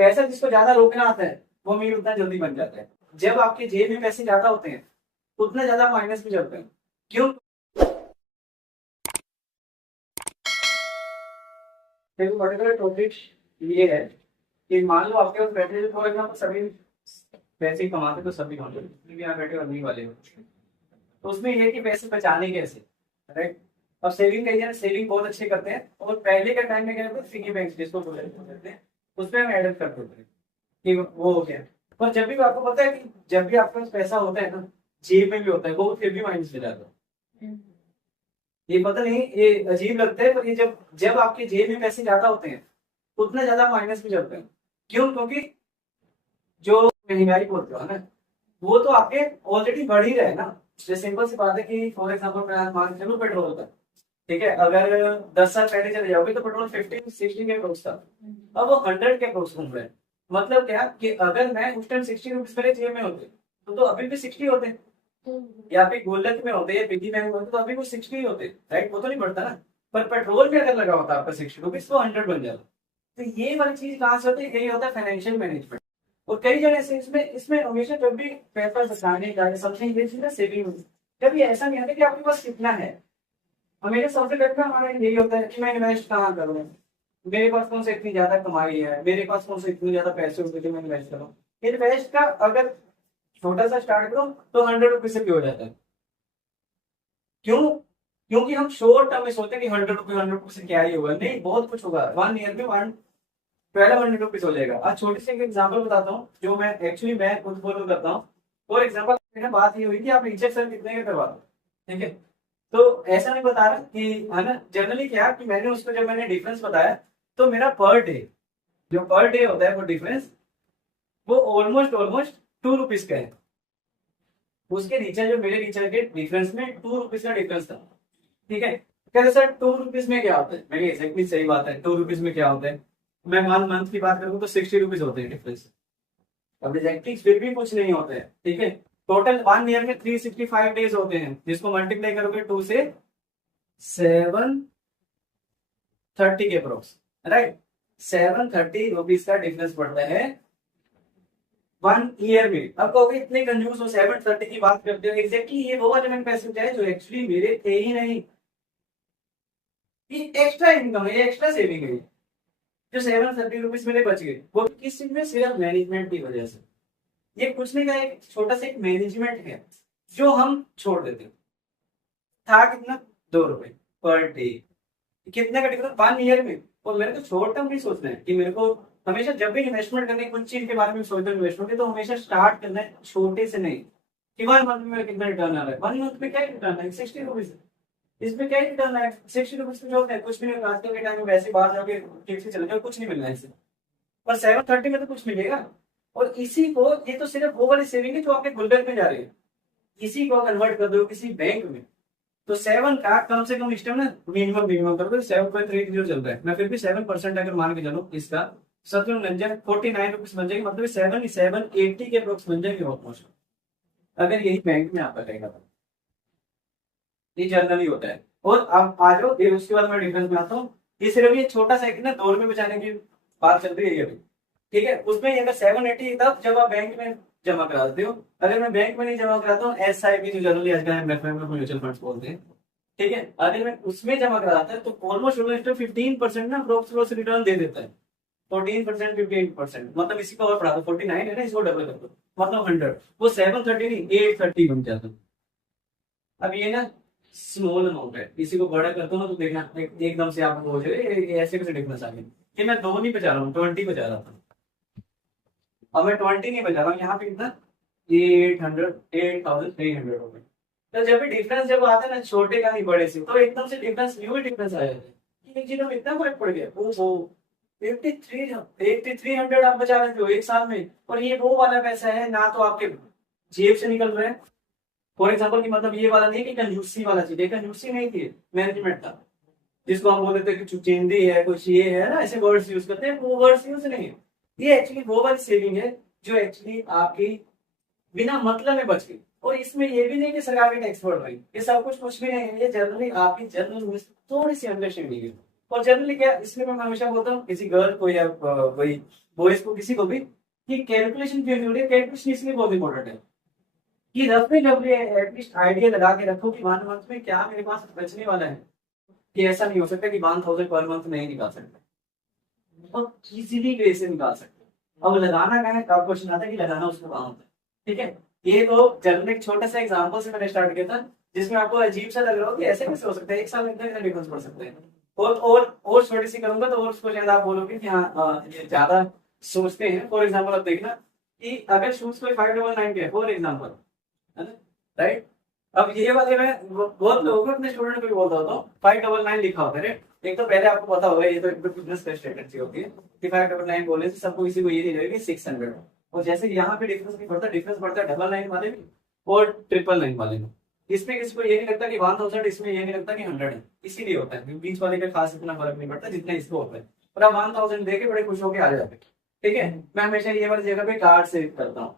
पैसा जिसको ज्यादा रोकना आता है वो अमीर उतना जल्दी बन जाता है। जब आपके जेब में पैसे ज्यादा होते हैं उतना ज्यादा माइनस में चलते हैं। क्यों? देखो पर्टिकुलर टॉपिक ये है कि मान लो आपके पास बैठे फॉर एग्जाम्पल सभी पैसे ही कमाते तो सभी कमाते, भी यहाँ बैठे अर्निंग वाले हो, तो उसमें ये है कि पैसे बचाने कैसे, राइट। अब सेविंग का सेविंग बहुत अच्छे करते हैं, और पहले का टाइम में क्या होता है पिगी बैंक जिसको बोलते हैं उसमें हम एडअप करते थे कि वो हो गया। पर जब भी आपको पता है कि जब भी आपके पास पैसा होता है ना, जेब में भी होता है, वो फिर भी माइनस में जाता है। ये पता नहीं, ये अजीब लगता है, पर ये जब जब आपके जेब में पैसे ज्यादा होते हैं उतना ज्यादा माइनस में चलते हैं। क्यों? क्योंकि जो महंगाई बोलते हो ना, वो तो आपके ऑलरेडी बढ़ ही रहे हैं ना। जैसे सिंपल सी बात है कि फॉर एग्जाम्पल मैं मान चलूँ पेट्रोल का, ठीक है, अगर 10 साल पहले चले जाओगे तो पेट्रोल 15-16 के अप्रोक्स था, अब वो 100 के अप्रोक्स घूम रहे हैं। मतलब क्या कि अगर मैं उस टाइम 60 रुपीज मेरे जेब में होते तो अभी भी 60 होते, या फिर गुल्लक में होते या पिग्गी बैंक में होते तो अभी वो 60 ही होते, राइट। वो तो नहीं बढ़ता ना। पर पेट्रोल भी अगर लगा होता आपका 60 रुपीज तो 100 बन जाता। तो ये वाली चीज कहाँ से होती है? यही होता है फाइनेंशियल मैनेजमेंट। और कई जगह से इसमें इसमें हमेशा जब भी पैसा बचाने का समथिंग ये चीज ना सेविंग, जब ये ऐसा नहीं आता कि आपके पास कितना है। हमेशा सबसे बेटर हमारा यही होता है कि मैं इन्वेस्ट कहाँ करूँ, मेरे पास कौन से इतनी ज्यादा कमाई है, मेरे पास कौन से इतनी ज्यादा पैसे होते जो मैं इन्वेस्ट करूँ। इन्वेस्ट का अगर छोटा सा स्टार्ट करो तो 100 रुपीज से भी हो जाता है। क्यों? क्योंकि हम शॉर्ट टर्म में सोचते हैं कि 100 रुपीज से क्या ही होगा, नहीं बहुत कुछ होगा। 1 ईयर में पहला 100 रुपीज हो जाएगा। आज छोटी सी एक एग्जाम्पल बताता हूँ जो मैं एक्चुअली मैं खुद फॉलो करता हूँ। फॉर एग्जाम्पल बात ये हुई कि आप रिचार्ज सर कितने का करवा दो, ठीक है। तो ऐसा नहीं बता रहा कि है ना, जनरली क्या कि मैंने उसको जब मैंने डिफरेंस बताया तो मेरा पर डे जो पर डे होता है वो डिफरेंस वो ऑलमोस्ट ऑलमोस्ट 2 रुपीज का है। उसके रिचार्ज और मेरे रिचार्ज के डिफरेंस में 2 रुपीज का डिफरेंस था, ठीक है। कहते सर 2 रुपीज में क्या होता है? मेरी एग्जैक्टली सही बात है, 2 रुपीज में क्या होता है। मैं मंथ की बात करूँ तो 60 रुपीज होते हैं डिफरेंस। अब एग्जैक्टली फिर भी कुछ नहीं होते हैं, ठीक है। टोटल 1 ईयर में 365 डेज होते हैं, जिसको मल्टीप्लाई करोगे 2 से 730 के अप्रोक्स, राइट। 730 रुपीज का डिफरेंस पड़ता है 1 ईयर में। अब कहोगे इतने कंजूस हो 730 की बात करते हो, एग्जैक्टली ये वो वाले मैंने पैसे बचाए जो एक्चुअली मेरे थे ही नहीं। ये एक्स्ट्रा इनकम है, ये एक्स्ट्रा सेविंग है। जो 730 रुपीज मेरे बच गए वो किस चीज में? सिर्फ मैनेजमेंट की वजह से। ये कुछ नहीं का एक छोटा सा एक मैनेजमेंट है जो हम छोड़ देते हैं। था कितना? 2 रुपए पर डे। कितने का डिफरेंस 1 ईयर में। और मेरे को शॉर्ट टर्म नहीं सोचना है कि मेरे को हमेशा जब भी इन्वेस्टमेंट करने की कुछ चीज के बारे में सोचना इन्वेस्टमेंट तो हमेशा स्टार्ट करना है छोटे से, नहीं कि 1 मंथ में मेरा कितना रिटर्न आ रहा है। 1 मंथ में क्या रिटर्न है? 60 रुपीज। इसमें क्या रिटर्न है? 60 रुपीज में जो होता है कुछ भी नहीं। आजकल के टाइम में वैसे बाहर जाओगे ठीक से चले जाओ कुछ नहीं मिलना है इससे, पर 730 में तो कुछ मिलेगा। और इसी को, ये तो सिर्फ वो वाली सेविंग है जो आपके गुल्लक में जा रही है, इसी को कन्वर्ट कर दो किसी बैंक में तो 7 का कम से कम इस टाइम ना मिनिमम कर दो 7.3 जो चल रहा है। मैं फिर भी 7% अगर मान के चलो इसका 49 रुपीज बन जाएगी, मतलब 780 के अप्रोक्स बन जाएगी ऑलमोस्ट, अगर यही बैंक में आता रहेगा तो। ये जनरली होता है। और अब आ जाओ फिर उसके बाद मैं डिफरेंस में आता हूँ। ये सिर्फ ये छोटा सा एक ना 2 रुपए बचाने की बात चल रही है ये भी, ठीक है। उसमें अगर 780 तब जब आप बैंक में जमा करा देते हो। अगर मैं बैंक में नहीं जमा कराता हूँ, SIP जो जनरली आजकल म्यूचुअल फंड्स बोलते हैं, ठीक है, अगर मैं उसमें जमा कराता है तो ऑलमोस्ट 15% ना अप्रोक्स रिटर्न दे देता है। 14% 15%, मतलब इसी को और बढ़ा दो 49 है ना, इसको डबल कर दो मतलब 100। वो 730 नहीं 830 बन जाता है। अब ये ना स्मॉल अमाउंट है, इसी को बड़ा करता हूँ ना तो देखना एकदम से आपको हो जाएगा ये ऐसे कैसे डिफरेंस आ गया। ये मैं 2 नहीं बचा रहा हूँ 20 बचा रहा था। अब मैं 20 नहीं बचा रहा हूँ, यहाँ पे कितना 8,300 हो गया। तो जब भी डिफरेंस जब आता है ना छोटे का नहीं बड़े से, तो एकदम से डिफरेंस न्यू डिफरेंस आ जाता है। चीजों में इतना फर्क पड़ गया। ओहो 8300 आप बचा रहे हो एक साल में, और ये वो वाला पैसा है ना तो आपके जेब से निकल रहा है। फॉर एग्जाम्पल की मतलब ये वाला नहीं कि कंजूसी वाला चीज है, कंजूसी नहीं थी, मैनेजमेंट था। जिसको हम बोलते थे कि चुचिंदी है कुछ ये है ना, ऐसे वर्ड्स यूज करते हैं, वो वर्ड्स यूज नहीं है। ये एक्चुअली वो वाली सेविंग है जो एक्चुअली आपकी बिना मतलब में बच गई। और इसमें ये भी नहीं कि सरकार के टैक्स बढ़ रही, ये सब कुछ भी नहीं है। ये जनरली आपकी जनरल थोड़ी सी अंडरस्टैंडिंग है और जनरली क्या, इसलिए मैं हमेशा बोलता हूँ किसी गर्ल को या वही बॉयज को, किसी को भी, कि कैलकुलेशन क्यों जरूरी है। कैलकुलेशन इसलिए बहुत इंपॉर्टेंट है कि रफली डफली एटलीस्ट आइडिया लगा के रखो कि 1 मंथ में क्या मेरे पास बचने वाला है। कि ऐसा नहीं हो सकता कि 1000 पर मंथ नहीं निकाल सकते, तो इजीली वे से निकाल सकते हो। अब लगाना क्या है, आप क्वेश्चन आता है कि लगाना उसको कहाँ होता है। ठीक है, ये तो जनरल एक छोटा सा एग्जांपल से मैंने स्टार्ट किया था, जिसमें आपको अजीब सा लग रहा हो कि ऐसे कैसे हो सकता है, एक साल में इतना डिफरेंस पड़ सकता है। और छोटी सी करूंगा तो और उसको शायद आप बोलोगे कि हाँ ये ज्यादा सोचते हैं। फॉर एग्जाम्पल आप देखना कि अगर शूज कोई 599 के, फॉर एग्जाम्पल, है ना, राइट। अब ये वाले मैं बहुत लोगों को अपने स्टूडेंट को भी बोलता होता हूँ 599 लिखा होता है। एक तो पहले आपको पता होगा, ये तो बिजनेस का स्ट्रेटेजी होती है कि 599 बोलने से सबको किसी को ये नहीं लगेगा 600। और जैसे यहाँ पे डिफरेंस नहीं पड़ता, डिफरेंस पड़ता है 999 वाले में और 999 वाले में। इसमें किसी को ये नहीं लगता कि 1000, इसमें ये नहीं लगता कि 100 है, इसीलिए होता है क्योंकि बीच वाले का खास इतना फर्क नहीं पड़ता जितना इसको होता है। और आप 1000 देके बड़े खुश होकर आ जाते हैं। ठीक है, मैं हमेशा ये वाली जगह पे कार्ड से करता हूँ।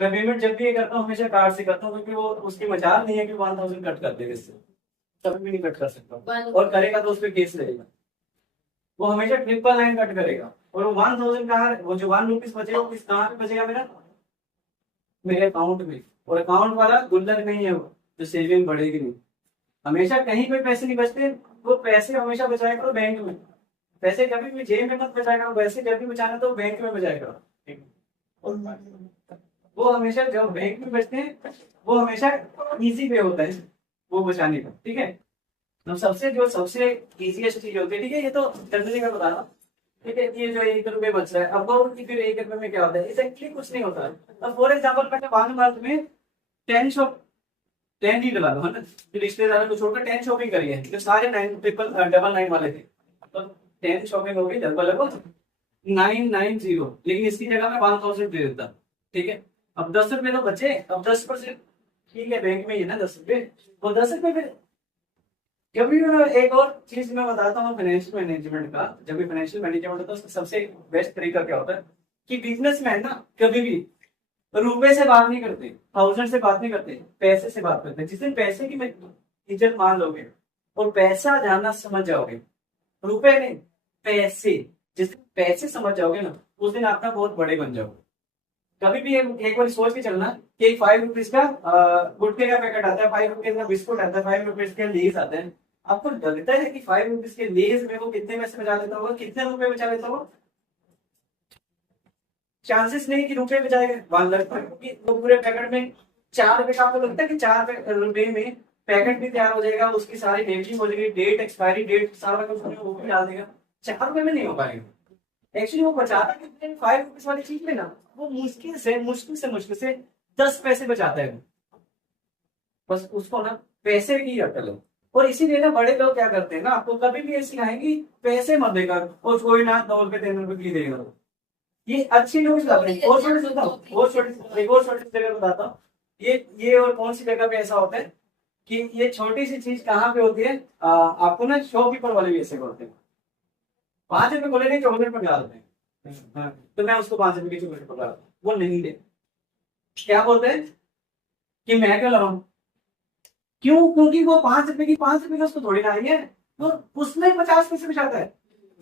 मैं पेमेंट जब भी ये करता हूँ हमेशा कार्ड से करता हूँ, क्योंकि वो उसकी मजाल नहीं है कि 1000 कट कर देगा, इससे कभी भी नहीं कट कर सकता, और करेगा तो उस पर केस रहेगा। वो हमेशा 999 कट करेगा। और वो 1000 कहाँ, वो जो 1 रुपीज बचेगा वो किस कहाँ पे बचेगा, मेरे अकाउंट में। और अकाउंट वाला गुल्लक नहीं है वो, जो सेविंग बढ़ेगी नहीं। हमेशा कहीं पे पैसे नहीं बचते, वो पैसे हमेशा बचाया करो बैंक में। पैसे कभी भी जेब में मत बचाया करो, पैसे जब भी बचाना तो बैंक में बचाया करो। वो हमेशा जो बैंक में बचते हैं वो हमेशा इजी वे होता है वो बचाने का। ठीक है, तो सबसे इजीएस्ट चीज होती है। ठीक है, ये तो जनरली मैं बता रहा हूँ। ठीक है, ये जो 1 रुपये बच रहा है, अब वो फिर 1 रुपये में क्या होता है, एक्चुअली कुछ नहीं होता। अब फॉर एग्जाम्पल मैंने 1 मंथ में 10 ही डला है ना, रिश्तेदारों को छोड़कर 10 शॉपिंग करी है, जो सारे 999 वाले थे। तो 10 शॉपिंग हो गई लगभग 990, लेकिन इसकी जगह मैं 1000 दे देता। ठीक है, अब 10 रुपये तो बचे, अब 10%, ठीक है बैंक में ही है ना 10 रुपये, वो 10 रुपये फिर कभी भी। एक और चीज मैं बताता हूँ फाइनेंशियल मैनेजमेंट का, जब भी फाइनेंशियल मैनेजमेंट होता है उसका सबसे बेस्ट तरीका क्या होता है कि बिजनेसमैन ना कभी भी रुपए से बात नहीं करते, 1000 से बात नहीं करते, पैसे से बात करते हैं। जिस दिन पैसे की इज्जत मान लोगे और पैसा जानना समझ जाओगे, रुपए नहीं पैसे, जिस दिन पैसे समझ जाओगे ना उस दिन आपका बहुत बड़े बन जाओगे। कभी भी एक बार सोच के चलना कि एक 5 रुपीज का गुटखे का पैकेट आता है, 5 रुपीज का बिस्कुट आता है, 5 रुपीज के लेस आते हैं। आपको लगता है कि 5 रुपीज के लेस में वो कितने पैसे बचा लेता होगा, कितने रुपए बचा लेता होगा? चांसेस नहीं कि रुपए बचाएगा। 1 लाख वो पूरे पैकेट में 4 रुपए का, आपको लगता है कि 4 रुपए में पैकेट भी तैयार हो जाएगा, उसकी सारी डेटिंग हो जाएगी, डेट एक्सपायरी डेट सारा कुछ वो भी डाल देगा, 4 रुपए में नहीं हो पाएगा। एक्चुअली वो बचाता कितने, 5 रुपीज वाली चीज में ना वो मुश्किल से 10 पैसे बचाता है। बस उसको ना पैसे की अकल है। और इसीलिए ना बड़े लोग क्या करते हैं ना, आपको कभी भी ऐसी आएंगी पैसे मत देगा और कोई ना 2 रुपए 3 रुपए की देगा। ये अच्छी न्यूज लग रही है। और छोटे सुनता हूँ, और छोटी जगह बताता हूँ। ये और कौन सी जगह पे ऐसा होता है कि ये छोटी सी चीज कहाँ पे होती है, आपको ना शॉपकीपर वाले भी ऐसे बोलते हैं। 5 रुपए बोले नहीं, चॉकलेट पकड़ा देते हैं। हाँ, तो मैं उसको 5 रुपए की चॉकलेट पकड़ा, वो नहीं दे, क्या बोलते हैं कि मैं क्यों लगाऊं, क्यों, क्योंकि वो 5 रुपए की 5 रुपए का उसको थोड़ी ना आई है, तो उसमें 50 पैसे बचाता है।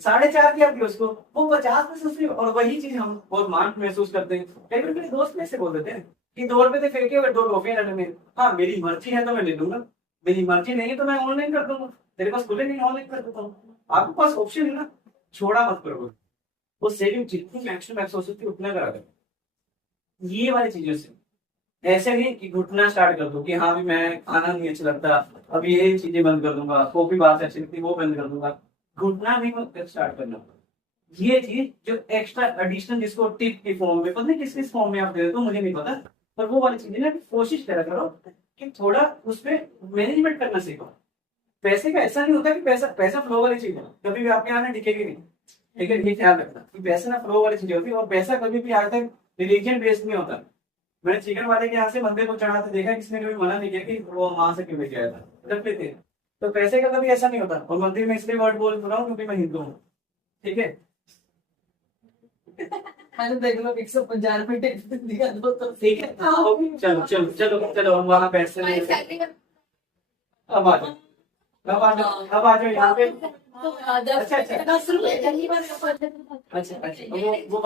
4.5 की आती है उसको, वो 50 पैसे उसमें। और वही चीज हम बहुत मान महसूस करते हैं। कई बार मेरे दोस्त में से बोल देते हैं कि 2 रुपए थे फेंके हुए, 2 टॉफियां लड़ने में, हाँ मेरी मर्जी है तो मैं ले लूंगा, मेरी मर्जी नहीं है तो मैं ऑनलाइन कर दूंगा, तेरे पास खुले नहीं ऑनलाइन कर देता हूँ। आपके पास ऑप्शन है ना, छोड़ा मत करो। वो सेविंग जितनी मैक्सिमम हो सकती है उतना करा कर। ये वाली चीजों से ऐसे नहीं कि घुटना स्टार्ट कर दो कि हाँ भी मैं खाना नहीं अच्छा लगता, अब ये चीजें बंद कर दूंगा, कॉफी बात अच्छी लगती वो बंद कर दूंगा, घुटना नहीं मत स्टार्ट करना। ये चीज जो एक्स्ट्रा एडिशनल जिसको टिप की फॉर्म में, पता नहीं किस किस फॉर्म में आप दे देते हो मुझे नहीं पता, पर वो वाली चीजें ना कोशिश करा करो कि थोड़ा उसमें मैनेजमेंट करना सीखो। पैसे का ऐसा नहीं होता कि पैसा पैसा फ्लो वाली चीज है, कभी भी आपके यहाँ दिखेगी नहीं। ठीक है, ये ख्याल रखना कि पैसा ना फ्लो वाली चीज होती है, और पैसा कभी भी आज तक रिलीजन बेस्ड नहीं होता। मैंने चिकन वाले के यहाँ से मंदिर को चढ़ाते देखा, किसी ने कभी मना नहीं किया कि वो वहां से क्यों लेके आया था, जब थे। तो पैसे का कभी ऐसा नहीं होता। और मंदिर में इसलिए वर्ड बोल रहा हूँ क्योंकि मैं हिंदू हूँ। ठीक है, देख लो 150 रुपए टैक्स दिया दो तो ठीक है, चलो चलो चलो चलो हम वहां पैसे अब आ जाओ। अब आ जाओ यहाँ पे। अच्छा, अच्छा। 10 रुपए अच्छा, वो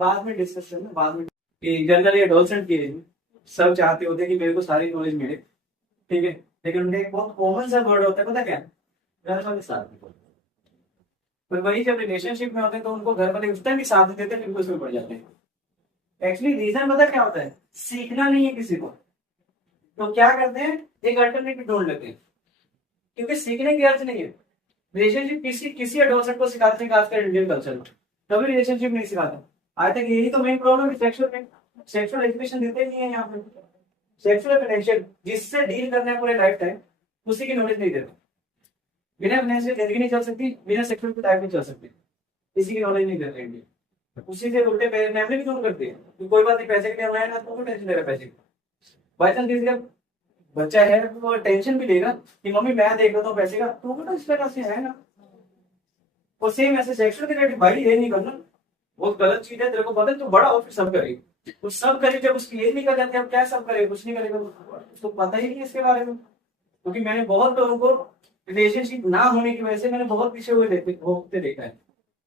बाद में डिस्कस करना, बाद में। जनरली एडोलसेंट की एज में सब चाहते होते हैं कि मेरे को सारी नॉलेज मिले, ठीक है, लेकिन उनका एक बहुत कॉमन सा वर्ड होता है, पता क्या, घर वाले साथ में। पर वही जब रिलेशनशिप में होते हैं तो उनको घर वाले उस टाइम भी साथ देते हैं, फिर उसमें पड़ जाते हैं। एक्चुअली रीजन पता क्या होता है, सीखना नहीं है किसी को, तो क्या करते हैं, एक अल्टरनेटिव ढूंढ लेते हैं, क्योंकि सीखने की अर्थ नहीं है। रिलेशनशिप किसी किसी एडोलसेंट को सिखाते हैं, खासकर इंडियन कल्चर में कभी रिलेशनशिप नहीं सिखाते। आज तक यही तो मेन प्रॉब्लम है सेक्सुअल में, सेक्सुअल एजुकेशन देते नहीं है यहाँ पे। सेक्सुअल कनेक्शन जिससे डील करना है पूरे लाइफ टाइम, उसी की नॉलेज नहीं देते। बिना फाइनेंशियल जिंदगी नहीं चल सकती, बिना सेक्सुअल की लाइफ नहीं चल सकती, इसी की नॉलेज नहीं देते इंडिया। उसी से उल्टे फैमिली भी क्यों करती है कि कोई बात नहीं, पैसे के लिए आया ना, तो टेंशन ले रहा है पैसे की। बाई चांस किसी का बच्चा है वो टेंशन भी लेगा कि मम्मी मैं देख रहा हूँ पैसे का, तो बेटा इस तरह से है ना। और सेम ऐसे सेक्सुअल के रिलेटेड भाई ये नहीं करना, बहुत गलत चीज है, तेरे को पता है तू बड़ा हो फिर सब करेगी, तो सब करे, जब उसकी एज निकल जाती है अब क्या सब करे, कुछ नहीं करेगा, तो पता ही नहीं इसके बारे में। क्योंकि मैंने बहुत लोगों को रिलेशनशिप ना होने की वजह से मैंने बहुत पीछे हुए होते देखा है,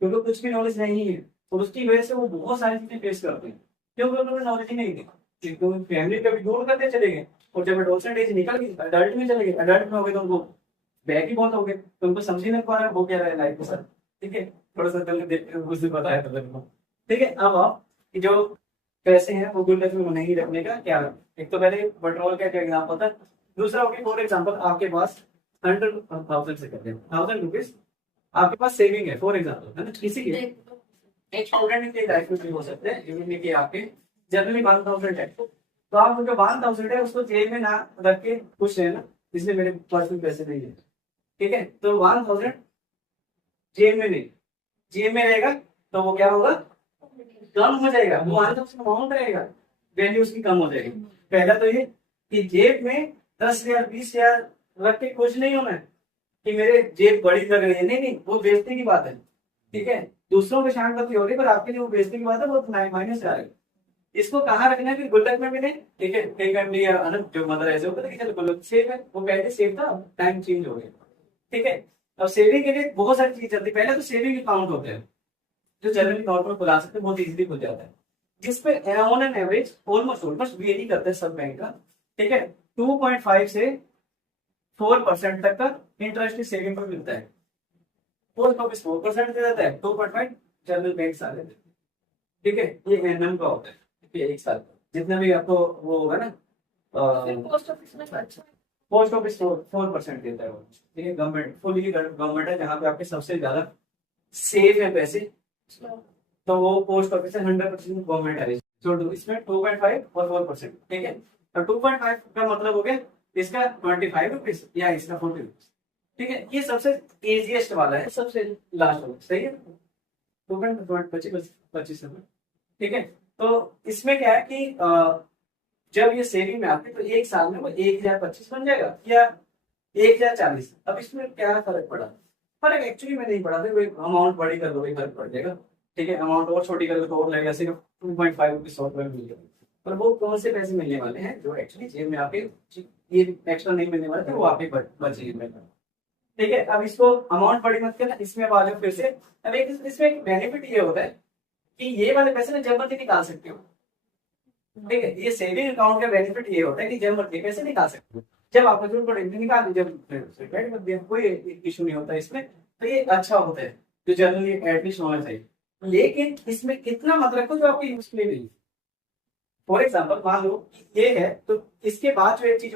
क्योंकि कुछ भी नॉलेज नहीं है, और उसकी वजह से वो बहुत सारी चीजें फेस करते हैं, क्योंकि उन्होंने नॉलेज ही नहीं दी, क्योंकि फैमिली कभी दूर करते चले गए, और जब एडोलसेंट एज निकल गई, अडल्ट में चले गए, अडल्ट में हो गए तो उनको बैक ही बहुत हो गए, तो उनको समझ ही नहीं पा रहा है वो क्या रहा है लाइफ के साथ। ठीक है, थोड़ा सा दिल देख कुछ दिन बताया था को। ठीक है, अब आप कि जो पैसे हैं वो गुल्लक में नहीं रखने का क्या, एक तो पहले पेट्रोल का क्या एग्जाम्पल था, दूसरा हो गया फॉर एग्जाम्पल आपके पास 100,000 से करते हैं 1000 रुपीज आपके पास सेविंग है फॉर एग्जाम्पल, है ना, किसी की एक स्टूडेंट के लाइफ में भी हो सकते हैं, इवन कि आपके जनरली 1000 है, तो आप जो 1000 है उसको जेब में ना रख के खुश रहना, इसलिए मेरे पर्सनल पैसे नहीं है। ठीक है, तो 1000 जेब में नहीं, जेब में रहेगा तो वो क्या होगा, कम हो जाएगा, वो अमाउंट रहेगा, वैल्यू उसकी कम हो जाएगी। पहला तो ये कि जेब में 10,000 20,000 रख के खुश नहीं होना है कि मेरे जेब बड़ी लग रही है, नहीं नहीं, वो बेइज्जती की बात है। ठीक है, दूसरों के शान करती हो रही है, पर आपके लिए वो बेइज्जती की बात है, वो माइनस आ रही है। इसको कहाँ रखना है, फिर गुल्लक में भी नहीं। ठीक है, कई फैमिली जो मदर ऐसे होता है, गुल्लक सेफ है, वो पहले सेफ था, टाइम चेंज हो गया। ठीक है, अब सेविंग के लिए बहुत सारी चीज चलती है, पहले तो सेविंग अकाउंट होते हैं जो जनरली नॉर्मल खुला सकते हैं, बहुत इजीली खुल जाता है, जिसपे on an average almost very करते हैं सब बैंक का। ठीक है, 2.5 से 4% तक का इंटरेस्ट सेविंग पर मिलता है। पोस्ट ऑफिस 4% दे देता है, 2.5 जनरल बैंक सारे। ठीक है, ये एनएम का होता है, ठीक है, एक साल जितना भी आपको वो होगा ना, पोस्ट ऑफिस में पोस्ट ऑफिस 4% देता है वो। ठीक है, गवर्नमेंट फुली गवर्नमेंट है, जहाँ पे आपके सबसे ज्यादा सेफ है पैसे, तो वो पोस्ट ऑफिस है, 100% गवर्नमेंट है। तो इसमें 2.5 और 4%। ठीक है, तो 2.5 का मतलब हो गया इसका 25 रुपीज या इसका 40 रुपीज। ठीक है, ये सबसे इजीएस्ट वाला है, सबसे लास्ट वाला, सही है, 25 रुपए। ठीक है, तो इसमें क्या है कि जब ये सेविंग में आती है तो एक साल में वो 1025 बन जाएगा या 1040। अब इसमें क्या फर्क पड़ा, फर्क एक्चुअली में नहीं पड़ा था, अमाउंट बड़ी कर दो फर्क पड़ जाएगा। ठीक है, अमाउंट और छोटी कर दो तो और लगेगा, सिर्फ 2.5 रुपीज 100 रुपए मिल जाएगा। पर वो कौन से पैसे मिलने वाले हैं जो एक्चुअली जेब में आपके ये एक्स्ट्रा नहीं मिलने वाले थे, वो आपके बचेंगे। ठीक है, अब इसको अमाउंट बड़ी मत करना, इसमें अब आ जाओ फिर से। अब एक इसमें एक बेनिफिट ये होता है कि ये वाले पैसे ना जब मर्जी निकाल सकते हो। ठीक है, ये सेविंग अकाउंट का बेनिफिट ये होता है कि जब मर्जी पैसे निकाल सकते हो, जब आपको जरूरत पड़े निकाल, जब पेड मत दिया कोई इशू नहीं होता इसमें, तो ये अच्छा होता है, जो जनरली एटलीस्ट होना चाहिए। लेकिन इसमें इतना मत रखो जो आपके यूज के लिए नहीं। फॉर एग्जाम्पल मान लो ये है, तो इसके बाद जो एक चीज